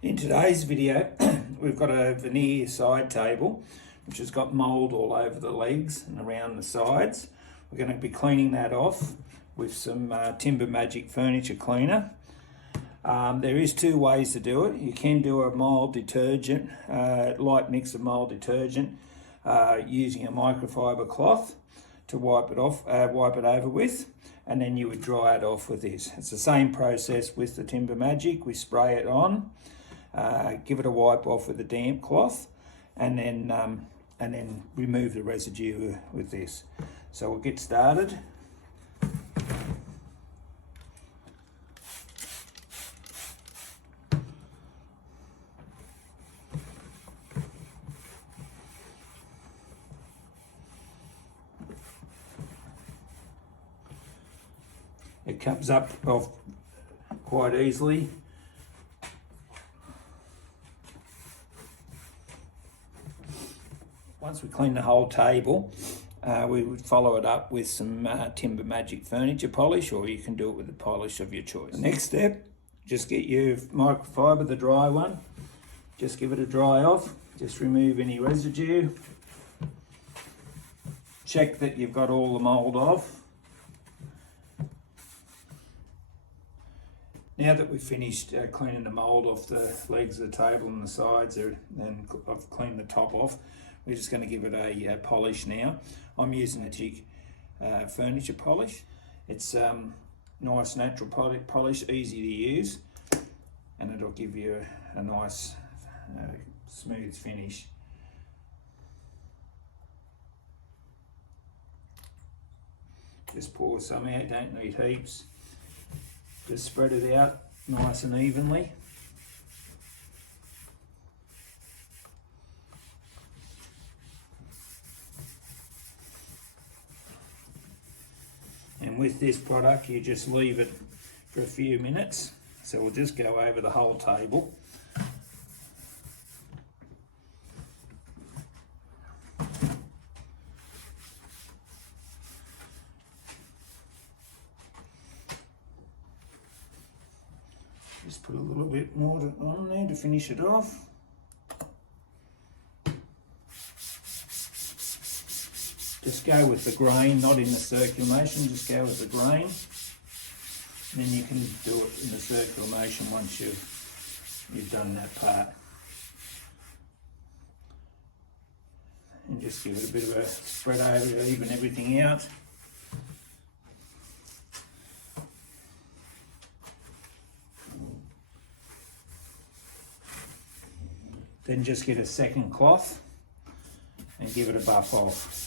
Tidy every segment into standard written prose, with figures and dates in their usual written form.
In today's video, we've got a veneer side table, which has got mould all over the legs and around the sides. We're going to be cleaning that off with some Timber Magic furniture cleaner. There is two ways to do it. You can do a mould detergent, light mix of mould detergent, using a microfiber cloth to wipe it over with, and then you would dry it off with this. It's the same process with the Timber Magic. We spray it on, give it a wipe off with a damp cloth, and then remove the residue with this. So we'll get started. It comes up off quite easily. Once we clean the whole table, we would follow it up with some Timber Magic furniture polish, or you can do it with the polish of your choice. The next step, just get your microfiber, the dry one, just give it a dry off, just remove any residue. Check that you've got all the mould off. Now that we've finished cleaning the mould off the legs of the table and the sides, and I've cleaned the top off, we're just going to give it a polish now. I'm using a Jig furniture polish. It's nice natural polish, easy to use, and it'll give you a nice smooth finish. Just pour some out, don't need heaps. Just spread it out nice and evenly. And with this product, you just leave it for a few minutes. So we'll just go over the whole table. Just put a little bit more on there to finish it off. Just go with the grain, not in the circular motion, just go with the grain. And then you can do it in the circular motion once you've done that part. And just give it a bit of a spread over to even everything out. Then just get a second cloth and give it a buff off.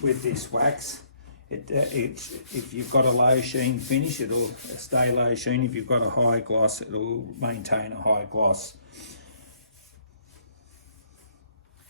With this wax, if you've got a low sheen finish, it'll stay low sheen. If you've got a high gloss, it'll maintain a high gloss.